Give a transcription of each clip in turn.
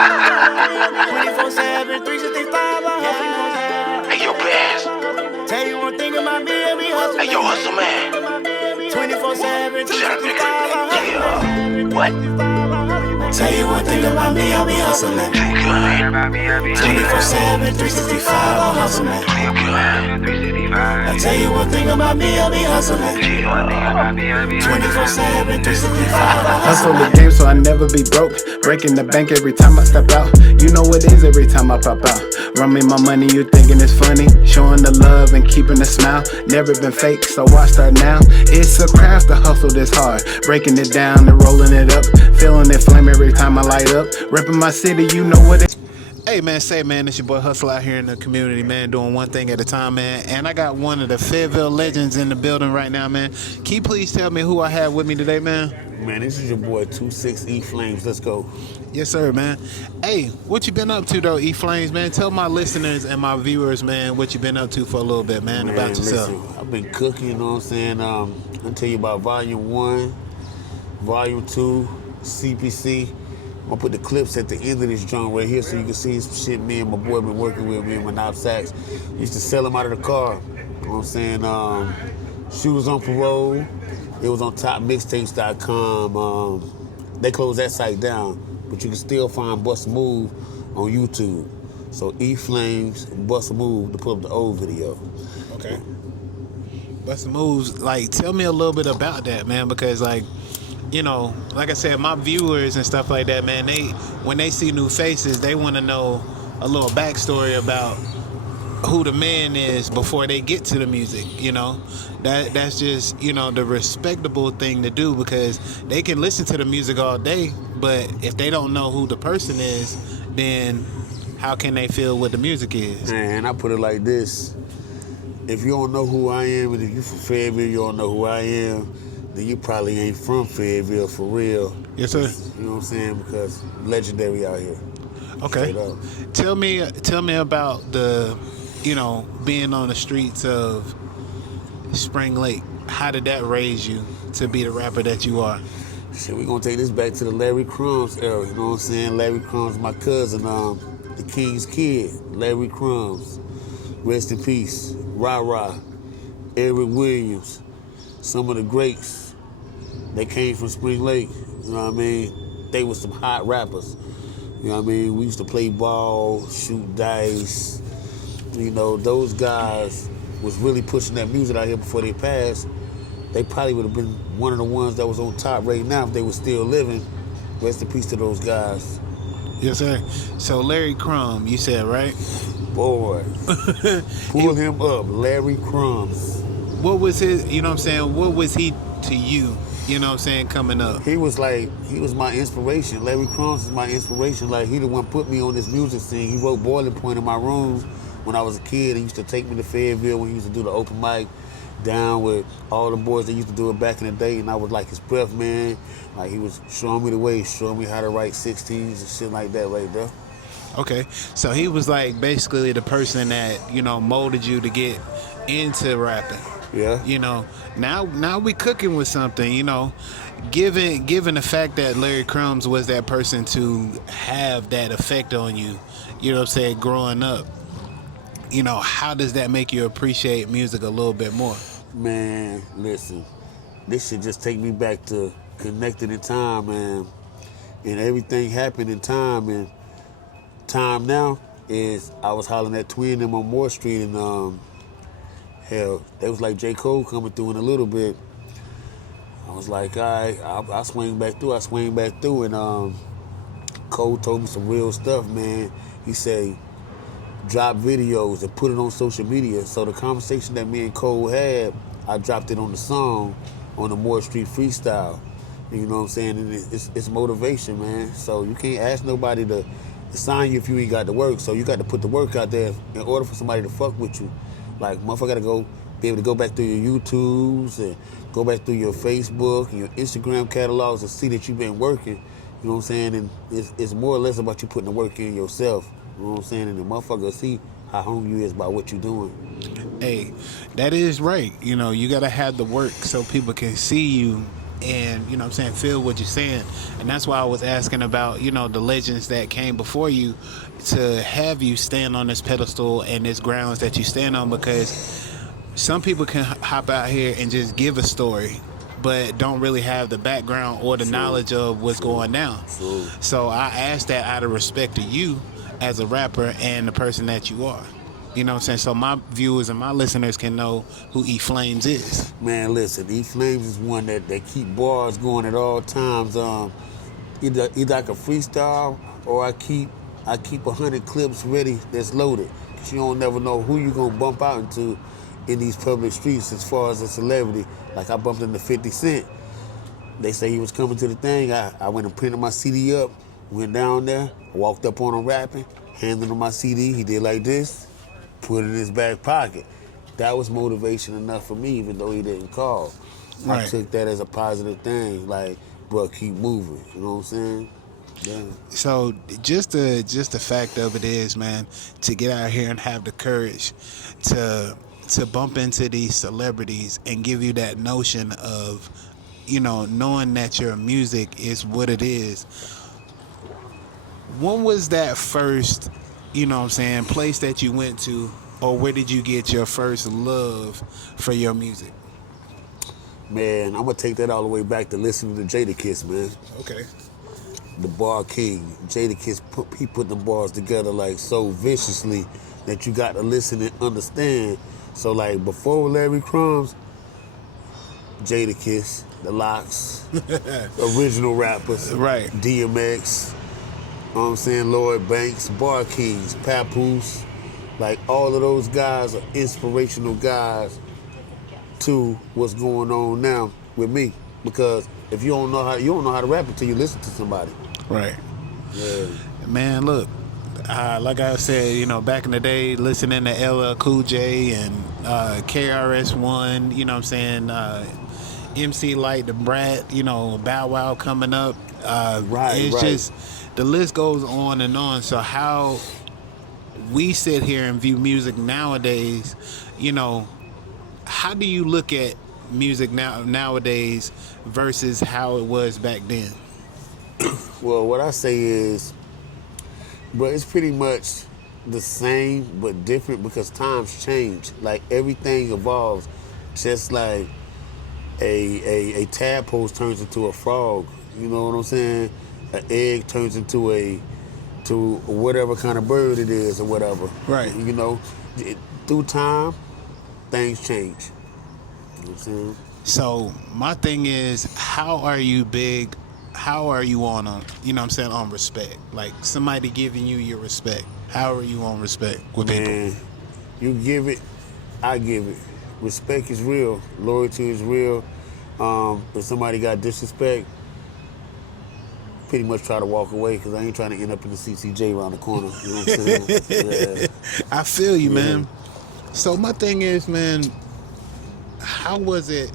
24/7, 365, I hustle. Hey, yo, Baz. Tell you one thing about me, I be hustling. Hey, yo, hustle, man. 24/7, Shut up, 365, I nigga. hustle. What? Tell you one thing about me, I be hustling. 24/7, 365, I hustle. I tell you one thing about me, I be hustling. 24/7, 365, I Hustle the game so I never be broke. Breaking the bank every time I step out. You know what it is every time I pop out. Run me my money, you thinking it's funny. Showing the love and keeping a smile. Never been fake, so why start now? It's a craft to hustle this hard. Breaking it down and rolling it up. Feeling it flame every time I light up. Repping my city, you know what it. Hey man, say man, it's your boy Hustle out here in the community, man, doing one thing at a time, man. And I got one of the Fayetteville legends in the building right now, man. Can you please tell me who I have with me today, man? Man, this is your boy 26 E FLAMEZ. Let's go. Yes, sir, man. Hey, what you been up to though, E FLAMEZ, man? Tell my listeners and my viewers, man, what you been up to for a little bit, man, about yourself. Listen, I've been cooking, you know what I'm saying? I'll tell you about Volume 1, Volume 2, CPC. I'm gonna put the clips at the end of this joint right here so you can see some shit me and my boy been working with, me and my knapsacks. Used to sell them out of the car. You know what I'm saying? Shooters on Parole. It was on topmixtapes.com. They closed that site down, but you can still find Bust a Move on YouTube. So E FLAMEZ, Bust a Move to pull up the old video. Okay. Bust a Moves, like, tell me a little bit about that, man, because, like, you know, like I said, my viewers and stuff like that, man, when they see new faces, they want to know a little backstory about who the man is before they get to the music, you know. That's just, you know, the respectable thing to do, because they can listen to the music all day, but if they don't know who the person is, then how can they feel what the music is? Man, I put it like this. If you don't know who I am, and if you from Fayetteville, you don't know who I am, then you probably ain't from Fayetteville for real. Yes, sir. You know what I'm saying? Because legendary out here. Okay. Tell me about the, you know, being on the streets of Spring Lake. How did that raise you to be the rapper that you are? Shit, we're gonna take this back to the Larry Crumbs era. You know what I'm saying? Larry Crumbs, my cousin, the King's kid, Larry Crumbs. Rest in peace. Rah-Rah, Eric Williams, some of the greats. They came from Spring Lake. You know what I mean? They were some hot rappers. You know what I mean? We used to play ball, shoot dice. You know, those guys was really pushing that music out here before they passed. They probably would have been one of the ones that was on top right now if they were still living. Rest in peace to those guys. Yes, sir. So Larry Crumb, you said, right? Boy, pull him up, Larry Crumbs. What was his, you know what I'm saying, what was he to you, you know what I'm saying, coming up? He was my inspiration. Larry Crumbs is my inspiration. Like, he the one put me on this music scene. He wrote Boiling Point in my room when I was a kid. He used to take me to Fayetteville when he used to do the open mic down with all the boys that used to do it back in the day, and I was like his breath man. Like, he was showing me the way, showing me how to write 16s and shit like that right there. Okay, so he was like basically the person that, you know, molded you to get into rapping. Yeah. You know, now we cooking with something, you know, given the fact that Larry Crumbs was that person to have that effect on you, you know what I'm saying, growing up, you know, how does that make you appreciate music a little bit more? Man, listen, this should just take me back to connected in time, man. And everything happened in time, and time now is I was hollering at Twin them on Moore Street, and hell, they was like J. Cole coming through in a little bit. I was like, all right, I swing back through, and Cole told me some real stuff, man. He said, drop videos and put it on social media. So the conversation that me and Cole had, I dropped it on the song, on the Moore Street freestyle. You know what I'm saying? And it's motivation, man. So you can't ask nobody to sign you if you ain't got the work. So you got to put the work out there in order for somebody to fuck with you. Like, motherfucker gotta be able to go back through your YouTubes and go back through your Facebook and your Instagram catalogs and see that you've been working. You know what I'm saying? And it's more or less about you putting the work in yourself. You know what I'm saying? And the motherfucker see how hungry you is by what you're doing. Hey, that is right. You know, you gotta have the work so people can see you and you know what I'm saying, feel what you're saying. And that's why I was asking about, you know, the legends that came before you to have you stand on this pedestal and this grounds that you stand on, because some people can hop out here and just give a story but don't really have the background or the knowledge of what's going down. So I asked that out of respect to you as a rapper and the person that you are. You know what I'm saying? So my viewers and my listeners can know who E FLAMEZ is. Man, listen, E FLAMEZ is one that keep bars going at all times. Either I can freestyle or I keep 100 clips ready that's loaded. Cause you don't never know who you gonna bump out into in these public streets as far as a celebrity. Like I bumped into 50 Cent. They say he was coming to the thing. I went and printed my CD up, went down there, walked up on him rapping, handed him my CD. He did like this, put it in his back pocket. That was motivation enough for me, even though he didn't call. Right. I took that as a positive thing. Like, bro, keep moving. You know what I'm saying? Yeah. So just the fact of it is, man, to get out here and have the courage to bump into these celebrities and give you that notion of, you know, knowing that your music is what it is. When was that first, you know what I'm saying, place that you went to, or where did you get your first love for your music? Man, I'm gonna take that all the way back to listening to Jadakiss, man. Okay. The bar king. Jadakiss put the bars together like so viciously that you got to listen and understand. So like before Larry Crumbs, Jadakiss, the Locks, original rappers, Right. DMX, you know what I'm saying, Lloyd Banks, Bar Kings, Papoose, like all of those guys are inspirational guys to what's going on now with me. Because if you don't know how to rap until you listen to somebody. Right. Yeah. Man, look, like I said, you know, back in the day, listening to LL Cool J and KRS-One, you know what I'm saying, MC Light, the Brat, you know, Bow Wow coming up. It's just, the list goes on and on. So how we sit here and view music nowadays, you know, how do you look at music nowadays versus how it was back then? Well, what I say is, but it's pretty much the same but different because times change. Like everything evolves. Just like a tadpole turns into a frog. You know what I'm saying? An egg turns into whatever kind of bird it is or whatever. Right. You know, through time, things change. You know what I'm saying? So my thing is, how are you big? How are you on, you know what I'm saying, on respect? Like somebody giving you your respect. How are you on respect with people? You give it, I give it. Respect is real. Loyalty is real. If somebody got disrespect, pretty much try to walk away because I ain't trying to end up in the CCJ around the corner. You know what I'm saying? Yeah. I feel you, man. So my thing is, man, how was it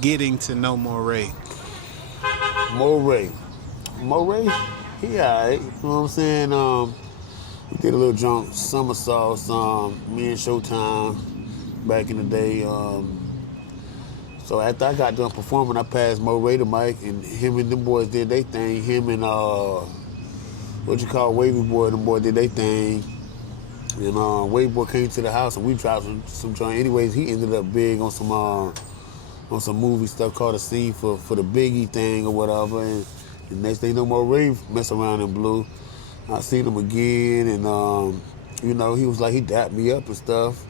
getting to know Moray? Moray, he alright. You know what I'm saying? We did a little jump, summer sauce, me and Showtime back in the day. So after I got done performing, I passed Moray the mic, and him and them boys did their thing. Him and Wavy Boy, them boys did their thing. And Wavy Boy came to the house and we dropped some joint. Anyways, he ended up big on some movie stuff called A Scene for the Biggie thing or whatever. And the next thing you know, Moray mess around and blew. I seen him again, and you know, he was like, he dapped me up and stuff.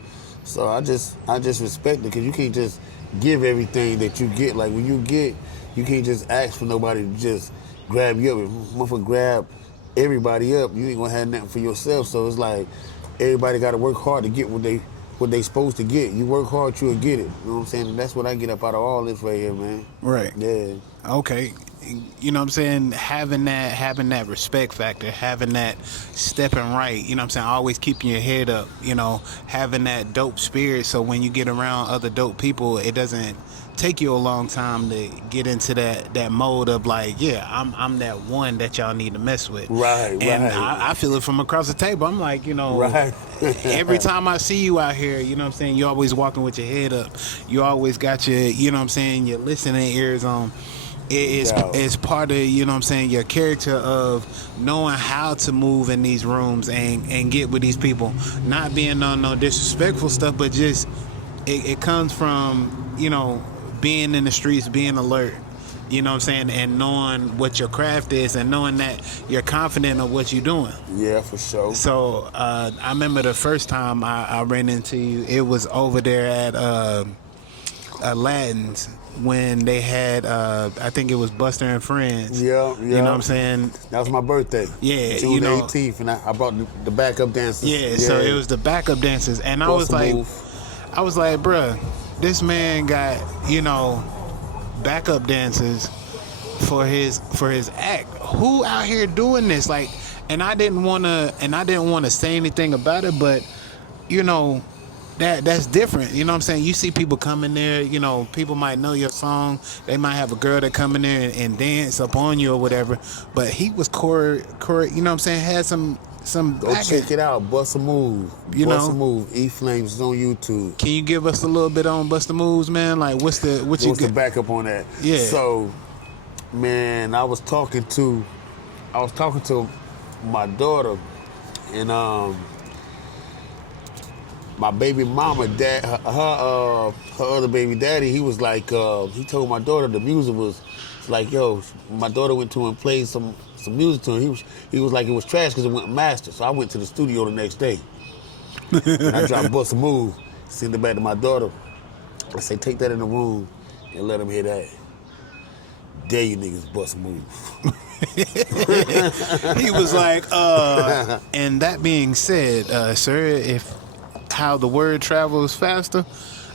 So I just respect it, because you can't just give everything that you get. Like when you get, you can't just ask for nobody to just grab you up. If motherfucker grab everybody up, you ain't gonna have nothing for yourself. So it's like everybody gotta work hard to get what they supposed to get. You work hard, you'll get it. You know what I'm saying? And that's what I get up out of all this right here, man. Right. Yeah. Okay. You know what I'm saying? Having that respect factor, having that stepping right, you know what I'm saying? Always keeping your head up, you know, having that dope spirit, so when you get around other dope people, it doesn't take you a long time to get into that mode of like, yeah, I'm that one that y'all need to mess with. Right. I feel it from across the table. I'm like, you know, every time I see you out here, you know what I'm saying, you're always walking with your head up. You always got your, you know what I'm saying, your listening ears on. it's part of, you know what I'm saying, your character of knowing how to move in these rooms and get with these people, not being on no disrespectful stuff, but just it comes from, you know, being in the streets, being alert, you know what I'm saying, and knowing what your craft is and knowing that you're confident of what you're doing. Yeah, for sure. So I remember the first time I ran into you, it was over there at Aladdin's when they had, I think it was Buster and Friends. Yeah. You know what I'm saying? That was my birthday. Yeah, June you know, 18th, and I brought the backup dancers. Yeah, so it was the backup dancers, and I was like, bruh, this man got, you know, backup dancers for his act. Who out here doing this? Like, and I didn't want to say anything about it, but you know, that's different. You know what I'm saying? You see people come in there, you know, people might know your song. They might have a girl that come in there and dance up on you or whatever. But he was core, you know what I'm saying, had some Go check it out. Bust a Move. Bust a Move. E FLAMEZ is on YouTube. Can you give us a little bit on Bust a Moves, man? Like what's the backup on that? Yeah. So, man, I was talking to my daughter, and my baby mama, dad, her other baby daddy, he was like, he told my daughter the music was like, yo, my daughter went to him and played some music to him. He was like, it was trash because it went master. So I went to the studio the next day. And I dropped Bust a Move, sent it back to my daughter. I say, take that in the room and let him hear that. Dare you niggas bust a move. He was like, and that being said, sir, if how the word travels faster,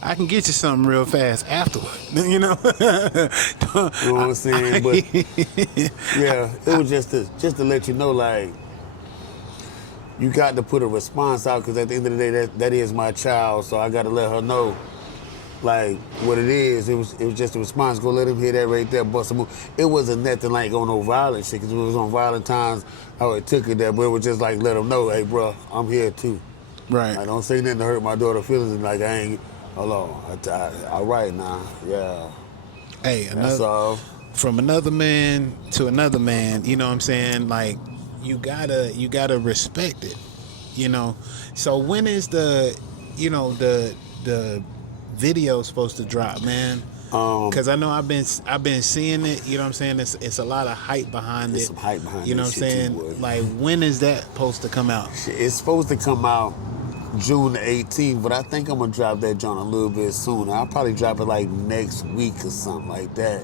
I can get you something real fast afterward. You know? You know what I'm saying? But yeah, it was just to let you know, like, you got to put a response out, because at the end of the day, that is my child, so I got to let her know, like, what it is. It was just a response. Go let him hear that right there, bust a move. It wasn't nothing like on no violent shit, because it was on violent times how it took it there, but it was just like, let him know, hey, bro, I'm here too. Right. I don't say nothing to hurt my daughter's feelings, and like, I ain't, hold on, all right now, yeah. Hey, that's all. From another man to another man, you know what I'm saying? Like, you gotta respect it, you know? So when is the video supposed to drop, man? Because I know I've been seeing it, you know what I'm saying? It's a lot of hype behind it. Some hype behind it. You know what I'm saying? Like, when is that supposed to come out? It's supposed to come out June the 18th, but I think I'm gonna drop that joint a little bit sooner. I'll probably drop it like next week or something like that.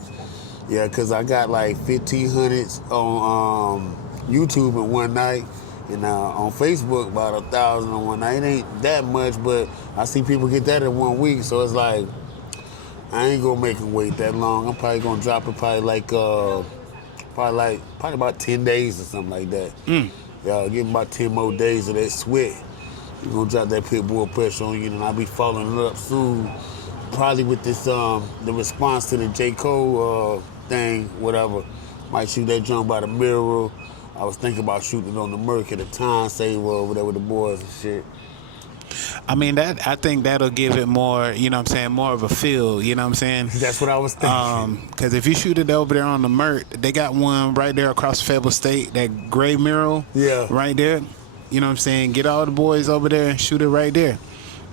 Yeah, because I got like 1,500 on YouTube in one night, and on Facebook about 1,000 on one night. It ain't that much, but I see people get that in 1 week, so it's like, I ain't gonna make it wait that long. I'm probably gonna drop it probably about 10 days or something like that. Yeah, give me about 10 more days of that sweat. You're gonna drop that pit bull pressure on you, and I'll be following it up soon. Probably with this, the response to the J. Cole thing, whatever. Might shoot that jump by the mirror. I was thinking about shooting it on the Merc at the time, say over there with the boys and shit. I mean, I think that'll give it more, you know what I'm saying, more of a feel, you know what I'm saying? That's what I was thinking. Because if you shoot it over there on the Merc, they got one right there across Fayetteville State, that gray mural, yeah, right there. You know what I'm saying? Get all the boys over there and shoot it right there.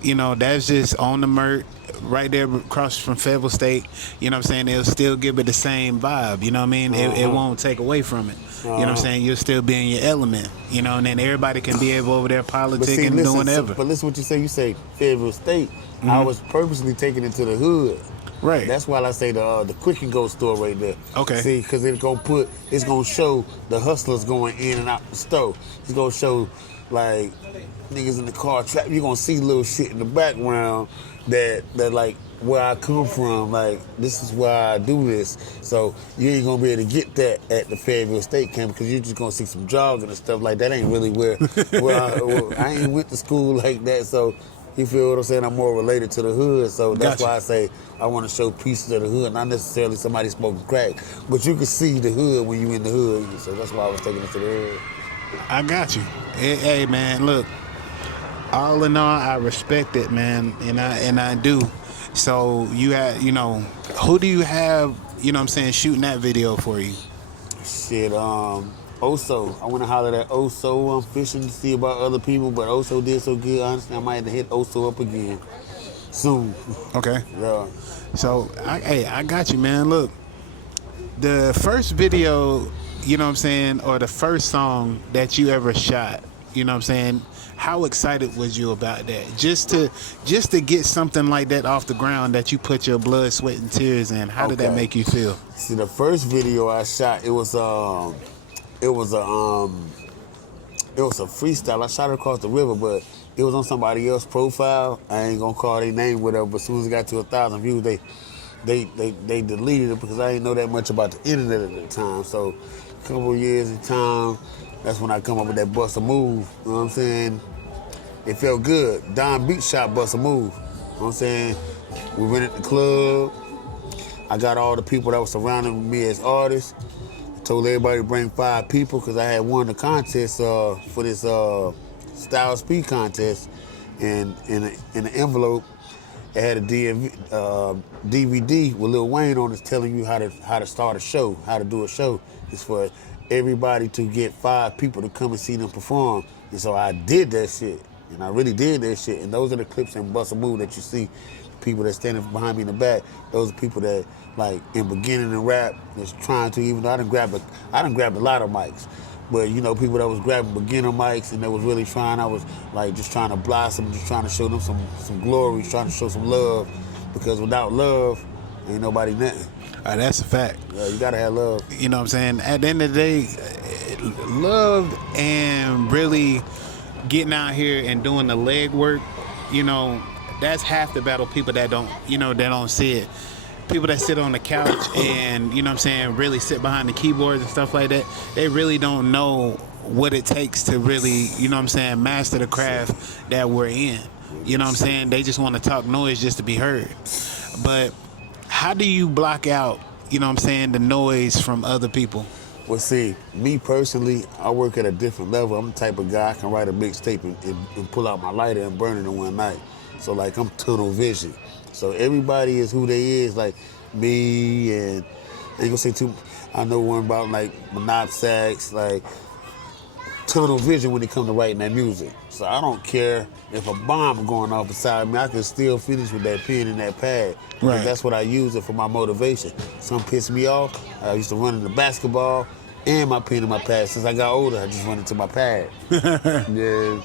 You know, that's just on the Merc, right there across from Fayetteville State. You know what I'm saying? It'll still give it the same vibe. You know what I mean? It won't take away from it. You know what I'm saying? You'll still be in your element. You know, and then everybody can be able over there politicking and doing whatever. But listen what you say. You say Fayetteville State. I was purposely taking it to the hood. Right. That's why I say the Quick and Go store right there. Okay. See, because it's gonna show the hustlers going in and out the store. It's gonna show like niggas in the car trap. You're gonna see little shit in the background that like where I come from. Like, this is why I do this. So you ain't gonna be able to get that at the Fayetteville State camp, because you're just gonna see some jogging and stuff like that. Ain't really where I ain't went to school like that. So you feel what I'm saying? I'm more related to the hood. So that's why I say I want to show pieces of the hood, not necessarily somebody smoking crack, but you can see the hood when you in the hood. So that's why I was taking it to the hood. I got you. Hey man, look. All in all, I respect it, man, and I do. So you have, you know, who do you have, you know what I'm saying, shooting that video for you? Shit, Oso. I want to holler at Oso. I'm fishing to see about other people, but Oso did so good. Honestly, I might have to hit Oso up again soon. Okay. Yeah. So, I got you, man. Look, the first video, you know what I'm saying, or the first song that you ever shot, you know what I'm saying, how excited was you about that? Just to get something like that off the ground that you put your blood, sweat, and tears in. How did that make you feel? See, the first video I shot, it was a freestyle. I shot it across the river, but it was on somebody else's profile. I ain't gonna call their name, whatever. But as soon as it got to 1,000 views, they deleted it because I didn't know that much about the internet at the time. So a couple of years in time, that's when I come up with that Bust a Move. You know what I'm saying? It felt good. Don Beach shot Bust a Move. You know what I'm saying? We went at the club. I got all the people that were surrounding me as artists. I told everybody to bring 5 people because I had won the contest for this Style Speed contest. And in the envelope, it had a DVD with Lil Wayne on it telling you how to start a show, how to do a show. It's for everybody to get 5 people to come and see them perform. And so I did that shit. And I really did that shit. And those are the clips in Bust a Move that you see. People that standing behind me in the back, those are people that like in beginning in rap, that's trying to, even though I done grabbed a lot of mics. But you know, people that was grabbing beginner mics and that was really trying, I was like just trying to blossom, just trying to show them some glory, trying to show some love. Because without love, ain't nobody nothing. That's a fact. Yeah, you gotta have love. You know what I'm saying? At the end of the day, love and really getting out here and doing the leg work, you know, that's half the battle. People that don't, you know, they don't see it. People that sit on the couch and, you know what I'm saying, really sit behind the keyboards and stuff like that, they really don't know what it takes to really, you know what I'm saying, master the craft that we're in. You know what I'm saying? They just want to talk noise just to be heard. But how do you block out, you know what I'm saying, the noise from other people? Well, see, me personally, I work at a different level. I'm the type of guy I can write a mixtape and pull out my lighter and burn it in one night. So, like, I'm tunnel vision. So everybody is who they is, like me, and I ain't gonna say too. I know one about like Monop Sax, like tunnel vision when it comes to writing that music. So I don't care if a bomb going off beside me, I can still finish with that pen and that pad. Right. That's what I use it for my motivation. Some piss me off. I used to run into basketball and my pen and my pad. Since I got older, I just run into my pad. Yeah.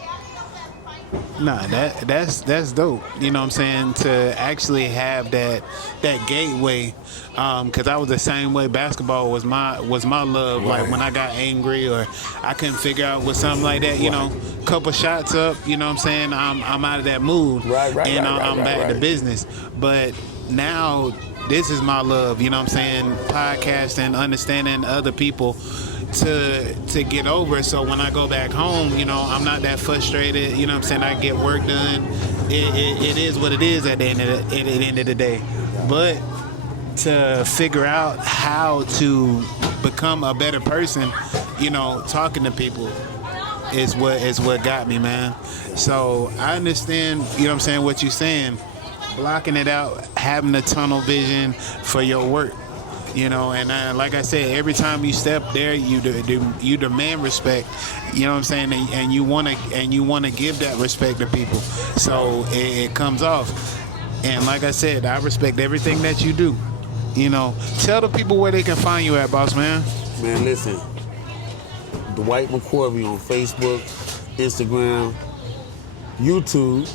Nah, that's dope. You know what I'm saying? To actually have that gateway, because I was the same way. Basketball was my love. Right. Like when I got angry or I couldn't figure out with something like that, you know, couple shots up, you know what I'm saying? I'm out of that mood, and I'm back to business. But now this is my love. You know what I'm saying? Podcasting, understanding other people to get over. So when I go back home, you know, I'm not that frustrated. You know what I'm saying? I get work done. It is what it is at the end of the day. But to figure out how to become a better person, you know, talking to people is what got me, man. So I understand, you know what I'm saying, what you're saying. Blocking it out, having the tunnel vision for your work. You know, and like I said, every time you step there, you demand respect. You know what I'm saying, and you wanna give that respect to people. So it comes off. And like I said, I respect everything that you do. You know, tell the people where they can find you at, boss man. Man, listen, Dwight McCorvey on Facebook, Instagram, YouTube,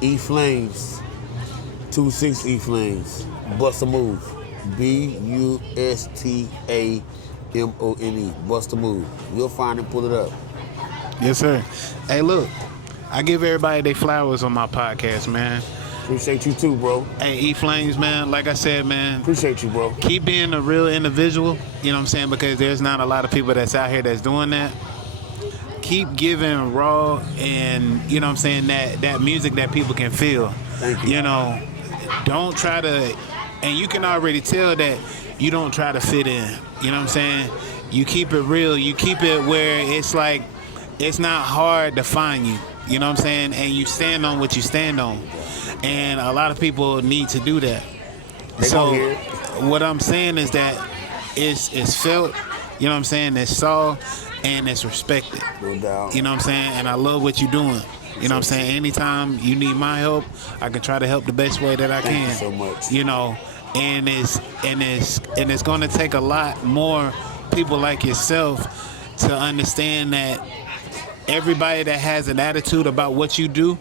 E FLAMEZ, 26 E FLAMEZ, Bust a Move. BUSTAMONE. Bust a Move. You'll find it, pull it up. Yes, sir. Hey, look, I give everybody their flowers on my podcast, man. Appreciate you too, bro. Hey, E FLAMEZ, man, like I said, man. Appreciate you, bro. Keep being a real individual, you know what I'm saying, because there's not a lot of people that's out here that's doing that. Keep giving raw and, you know what I'm saying, that music that people can feel. Thank you. You know, don't try to... And you can already tell that you don't try to fit in. You know what I'm saying? You keep it real. You keep it where it's like, it's not hard to find you. You know what I'm saying? And you stand on what you stand on. And a lot of people need to do that. They So gonna hear it. what I'm saying is that it's felt, you know what I'm saying, it's saw and it's respected. No doubt. You know what I'm saying? And I love what you're doing. You know what I'm saying? Anytime you need my help, I can try to help the best way that I Thank can. you so much. You know, and it's gonna take a lot more people like yourself to understand that everybody that has an attitude about what you do,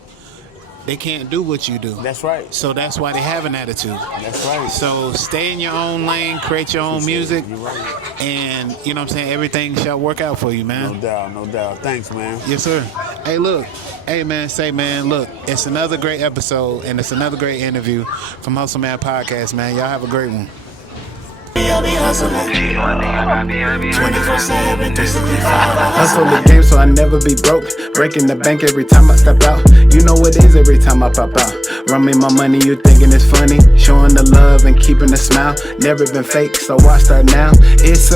they can't do what you do. That's right. So that's why they have an attitude. That's right. So stay in your own lane, create your own music, You're right. and you know what I'm saying, everything shall work out for you, man. No doubt, no doubt. Thanks, man. Yes, sir. Hey, look. Hey, man, look, it's another great episode, and it's another great interview from Hustle Man Podcast, man. Y'all have a great one. I be hustling 24/7, 365. Hustle the game so I never be broke. Breaking the bank every time I step out. You know what it is every time I pop out. Run me my money, you thinking it's funny. Showing the love and keeping the smile. Never been fake, so why start now? It's a